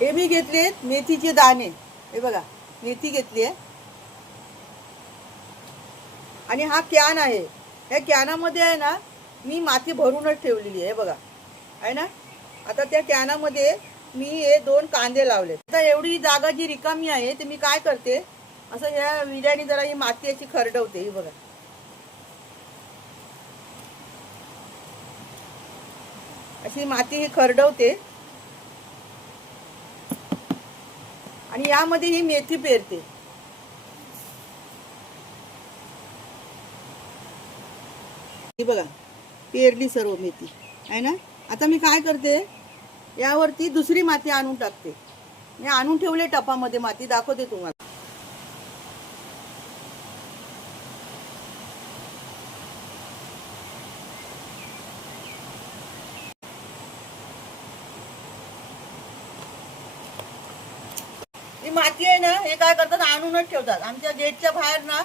हे मी घेतलेत मेथीचे दाणे, हे बघा मेथी घेतली आहे आणि हा कॅन आहे. या कॅनामध्ये आहे ना मी माती भरूनच ठेवलेली आहे बघा, आहे ना. आता त्या कॅनामध्ये मी हे 2 कांदे लावलेत. आता एवढी जागा जी रिकामी आहे ते मी काय करते, असं या विड्याने जरा ही माती अशी खरडवते, ही बघा अशी माती ही खरडवते आणि यामध्ये ही मेथी पेरते. ही बघा पेरली सर्व मेथी, आहे ना. आता मी काय करते, यावरती दुसरी माती आणून टाकते. मी आणून ठेवले टपामध्ये माती, दाखवते तुम्हाला. ही माती आहे ना, हे काय करतात आणूनच ठेवतात. आमच्या गेटच्या बाहेर ना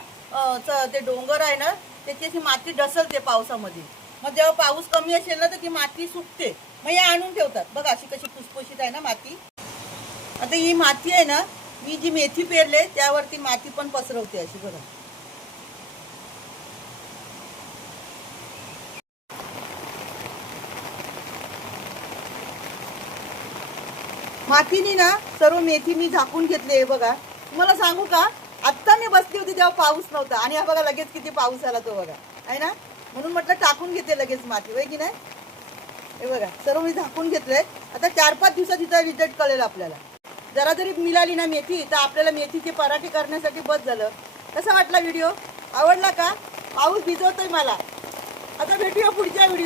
ते डोंगर आहे ना, त्याची अशी माती ढसलते पावसामध्ये. मग जेव्हा पाऊस कमी असेल ना तर ती माती सुकते, मग हे आणून ठेवतात. बघा अशी कशी खुसखुशीत आहे ना माती. आता ही माती आहे ना, मी जी मेथी पेरले त्यावरती माती पण पसरवते अशी बघा. मातीने ना सर्व मेथी मी झाकून घेतले बघा. तुम्हाला सांगू का, आत्ता मी बसली होती तेव्हा पाऊस नव्हता आणि हा बघा लगेच किती पाऊस आला तो बघा, आहे ना. म्हणून म्हटलं टाकून घेते लगेच माती, होय की नाही. हे बघा सर्व मी झाकून घेतलंय. आता 4-5 दिवसात तिचा रिझल्ट कळेल आपल्याला. जरा जरी मिळाली ना मेथी तर आपल्याला मेथीचे पराठे करण्यासाठी बस झालं. कसा वाटला व्हिडिओ, आवडला का. पाऊस भिजवतोय मला. आता भेटूया पुढच्या व्हिडिओ.